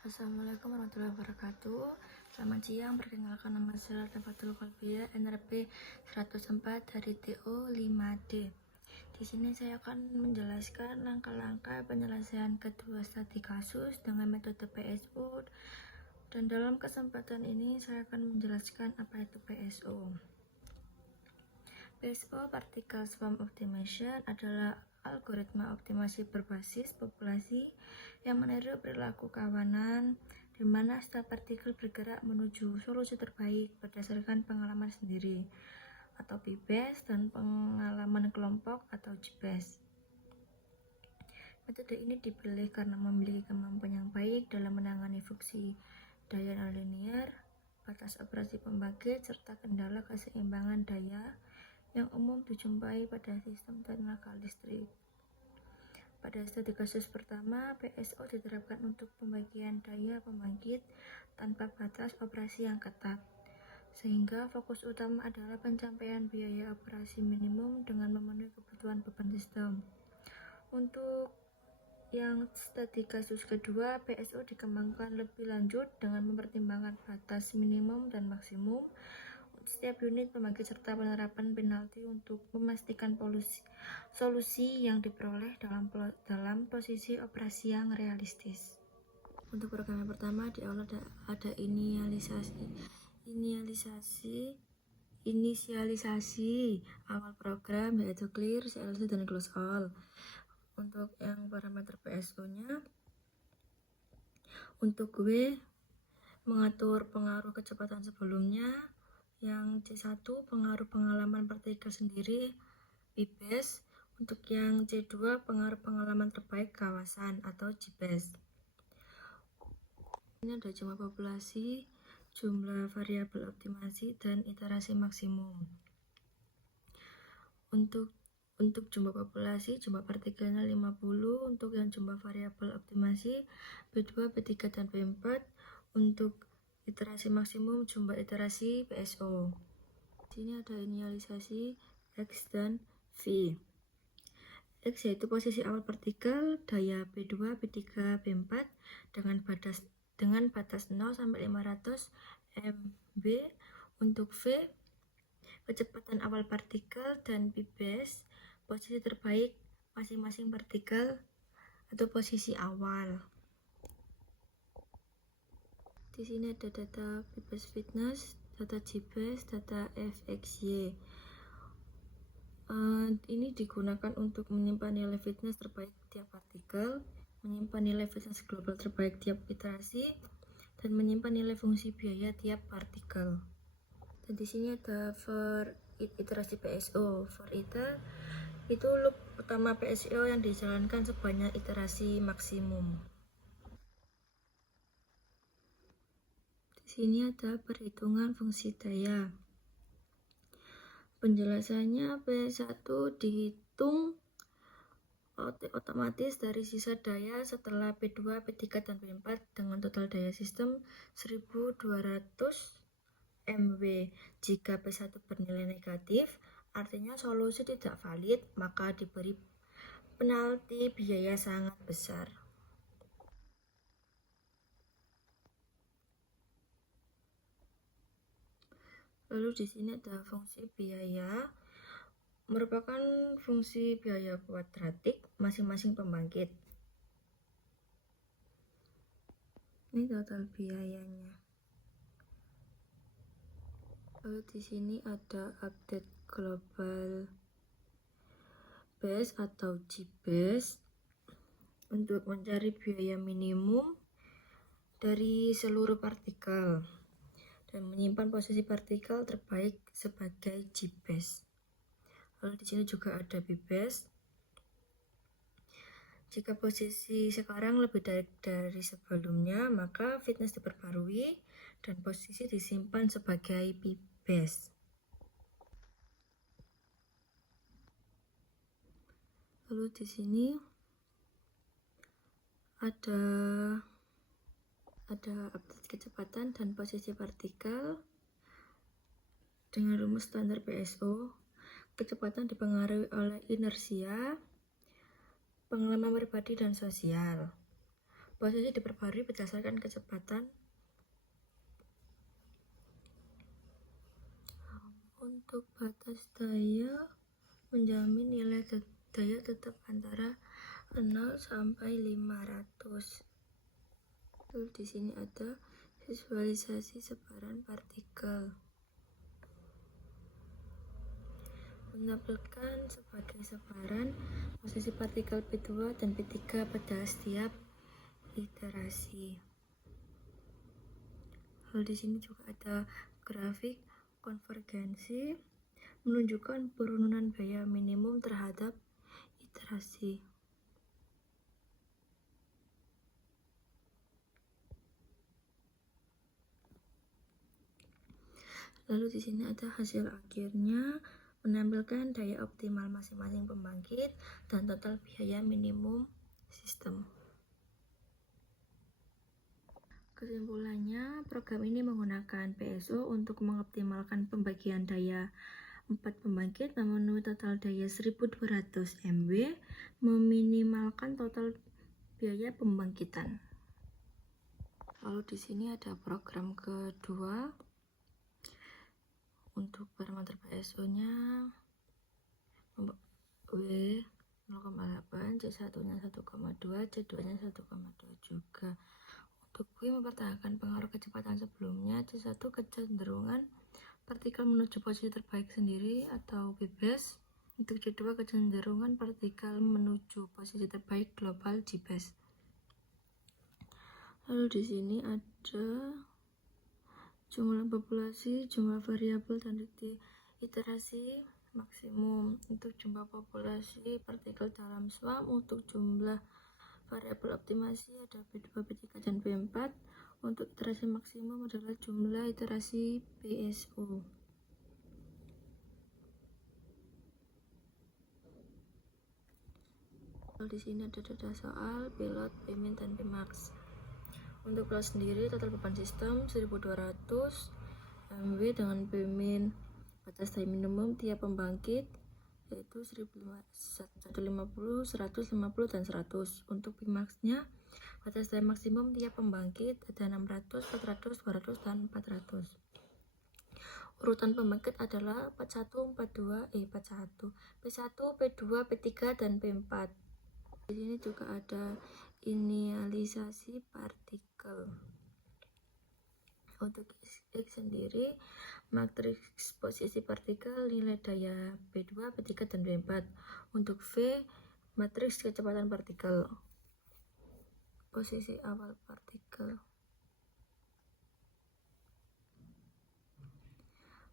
Assalamualaikum warahmatullahi wabarakatuh. Selamat siang, perkenalkan nama saya Dafatul Qalbiyah, NRP 104 dari TO 5D. Di sini saya akan menjelaskan langkah-langkah penyelesaian kedua studi kasus dengan metode PSO. Dan dalam kesempatan ini saya akan menjelaskan apa itu PSO. PSO Particle Swarm Optimization adalah algoritma optimasi berbasis populasi yang meniru perilaku kawanan, di mana setiap partikel bergerak menuju solusi terbaik berdasarkan pengalaman sendiri atau P-based dan pengalaman kelompok atau G-based. Metode ini dipilih karena memiliki kemampuan yang baik dalam menangani fungsi daya nonlinear, batas operasi pembangkit, serta kendala keseimbangan daya yang umum dijumpai pada sistem tenaga listrik. Pada studi kasus pertama, PSO diterapkan untuk pembagian daya pembangkit tanpa batas operasi yang ketat, sehingga fokus utama adalah pencapaian biaya operasi minimum dengan memenuhi kebutuhan beban sistem. Untuk yang studi kasus kedua, PSO dikembangkan lebih lanjut dengan mempertimbangkan batas minimum dan maksimum setiap unit pembangkit serta penerapan penalti untuk memastikan solusi yang diperoleh dalam posisi operasi yang realistis. Untuk program yang pertama, di awal ada inisialisasi awal program, yaitu clear, CLC, dan close all. Untuk yang parameter PSO-nya, untuk W mengatur pengaruh kecepatan sebelumnya, yang C1 pengaruh pengalaman partikel sendiri, P-based. Untuk yang C2 pengaruh pengalaman terbaik kawasan atau G-based. Ini ada jumlah populasi, jumlah variabel optimasi, dan iterasi maksimum. Untuk jumlah populasi, jumlah partikelnya 50. Untuk yang jumlah variabel optimasi P2, P3, dan P4. Untuk iterasi maksimum, jumlah iterasi PSO. Di sini ada inisialisasi X dan V. X yaitu posisi awal partikel, daya P2, P3, P4 dengan batas 0 sampai 500 MB. Untuk V, kecepatan awal partikel, dan P-based, posisi terbaik masing-masing partikel atau posisi awal. Di sini ada data P-based fitness, data G-based, data FXY. Ini digunakan untuk menyimpan nilai fitness terbaik tiap partikel, menyimpan nilai fitness global terbaik tiap iterasi, dan menyimpan nilai fungsi biaya tiap partikel. Dan di sini ada for iterasi PSO. For iter itu loop utama PSO yang dijalankan sebanyak iterasi maksimum. Di sini ada perhitungan fungsi daya. Penjelasannya, P1 dihitung otomatis dari sisa daya setelah P2, P3, dan P4 dengan total daya sistem 1200 MW. Jika P1 bernilai negatif, artinya solusi tidak valid, maka diberi penalti biaya sangat besar. Lalu di sini ada fungsi biaya, merupakan fungsi biaya kuadratik masing-masing pembangkit. Ini total biayanya. Lalu di sini ada update global base atau G-base untuk mencari biaya minimum dari seluruh partikel dan menyimpan posisi partikel terbaik sebagai G-base. Lalu di sini juga ada P-base. Jika posisi sekarang lebih dari sebelumnya, maka fitness diperbarui dan posisi disimpan sebagai P-base. Lalu di sini ada update kecepatan dan posisi partikel dengan rumus standar PSO. Kecepatan dipengaruhi oleh inersia, pengalaman pribadi, dan sosial. Posisi diperbarui berdasarkan kecepatan. Untuk batas daya menjamin nilai daya tetap antara 0 sampai 500. Lalu di sini ada visualisasi sebaran partikel. Menampilkan sebagai sebaran posisi partikel P2 dan P3 pada setiap iterasi. Lalu di sini juga ada grafik konvergensi menunjukkan penurunan biaya minimum terhadap iterasi. Lalu di sini ada hasil akhirnya menampilkan daya optimal masing-masing pembangkit dan total biaya minimum sistem. Kesimpulannya, program ini menggunakan PSO untuk mengoptimalkan pembagian daya 4 pembangkit memenuhi total daya 1200 MW, meminimalkan total biaya pembangkitan. Lalu di sini ada program kedua. Untuk parameter PSO-nya W 0,8, C1-nya 1,2, C2-nya 1,2 juga. Untuk W mempertahankan pengaruh kecepatan sebelumnya, C1 kecenderungan partikel menuju posisi terbaik sendiri atau bebas. Untuk C2 kecenderungan partikel menuju posisi terbaik global GBES. Lalu di sini ada jumlah populasi, jumlah variabel dan iterasi maksimum. Untuk jumlah populasi partikel dalam swarm, untuk jumlah variabel optimasi ada P2, P3, dan P4. Untuk iterasi maksimum adalah jumlah iterasi PSO. Lalu di sini ada data soal pilot, Pmin, dan Pmax. Untuk pilot sendiri, total beban sistem 1200 MW dengan Pmin batas daya minimum tiap pembangkit yaitu 150, 150, dan 100. Untuk Pmax-nya, batas daya maksimum tiap pembangkit ada 600, 400, 200, dan 400. Urutan pembangkit adalah 41, P1, P2, P3, dan P4. Di sini juga ada inialisasi partikel. Untuk X sendiri, matriks posisi partikel, nilai daya P2, P3, dan P4. Untuk V, matriks kecepatan partikel, posisi awal partikel.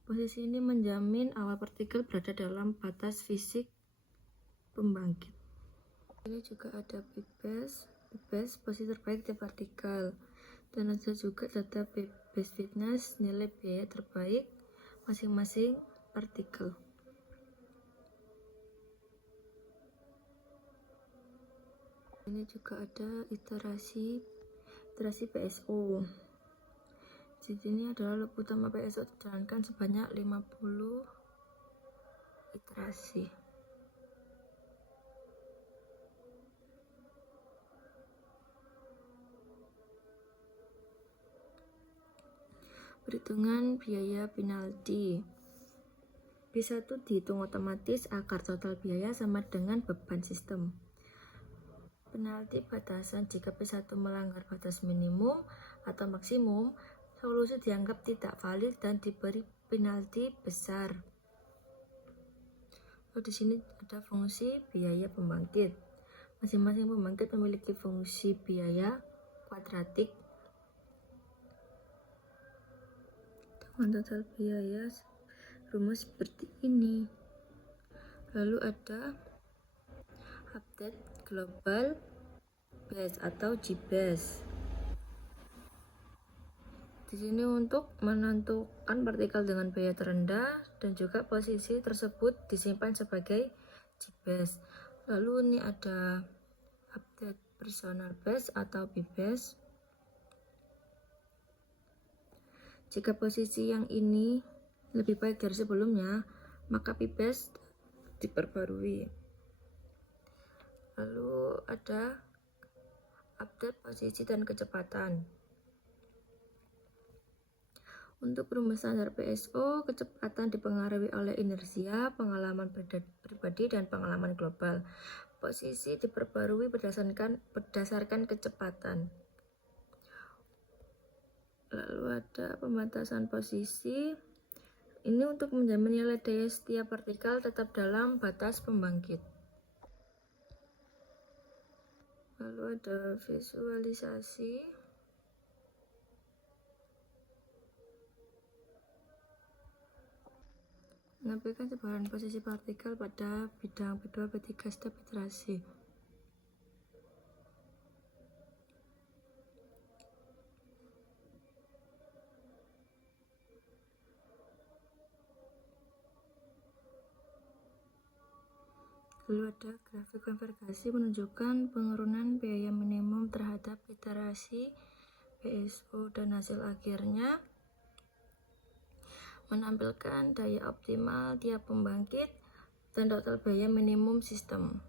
Posisi ini menjamin awal partikel berada dalam batas fisik pembangkit. Ini juga ada bebas posisi terbaik tiap partikel, dan ada juga data best fitness, nilai biaya terbaik masing-masing partikel. Ini juga ada iterasi PSO. Di sini adalah loop utama PSO dijalankan sebanyak 50 iterasi. Perhitungan biaya penalti. P1 dihitung otomatis agar total biaya sama dengan beban sistem. Penalti batasan jika P1 melanggar batas minimum atau maksimum, solusi dianggap tidak valid dan diberi penalti besar. Lalu di sini ada fungsi biaya pembangkit. Masing-masing pembangkit memiliki fungsi biaya kuadratik. Dengan total biaya rumus seperti ini. Lalu ada update global BES atau GBES. Di sini untuk menentukan partikel dengan biaya terendah dan juga posisi tersebut disimpan sebagai GBES. Lalu ini ada update personal BES atau BBES. Jika posisi yang ini lebih baik dari sebelumnya, maka PBES diperbarui. Lalu ada update posisi dan kecepatan. Untuk rumus standar PSO, kecepatan dipengaruhi oleh inersia, pengalaman pribadi, dan pengalaman global. Posisi diperbarui berdasarkan kecepatan. Lalu ada pembatasan posisi. Ini untuk menjamin nilai daya setiap partikel tetap dalam batas pembangkit. Lalu ada visualisasi. Menampilkan sebaran posisi partikel pada bidang P2, P3 step iterasi. Lalu ada grafik konvergasi menunjukkan penurunan biaya minimum terhadap iterasi PSO dan hasil akhirnya menampilkan daya optimal tiap pembangkit dan total biaya minimum sistem.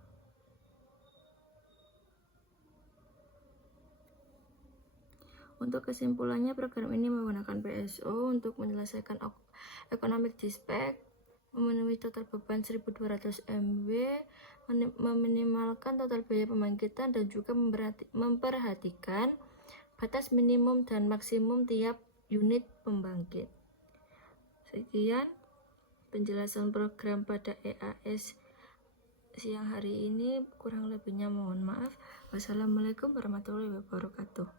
Untuk kesimpulannya, program ini menggunakan PSO untuk menyelesaikan economic dispatch, memenuhi total beban 1200 MW, meminimalkan total biaya pembangkitan, dan juga memperhatikan batas minimum dan maksimum tiap unit pembangkit. Sekian penjelasan program pada EAS siang hari ini, kurang lebihnya mohon maaf. Wassalamualaikum warahmatullahi wabarakatuh.